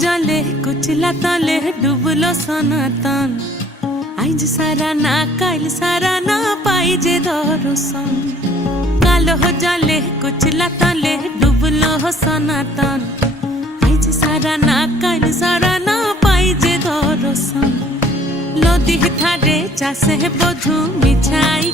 জলে কুচলা তলে ডুবলো সনাতন। আইজ সারা না কাল সারা না পাই যে দর্শন। কালো জলে কুচলা তলে ডুবলো সনাতন। আইজ সারা না কাল সারা না পাই যে দর্শন। নদী ধারে চাষে বধু মিছাই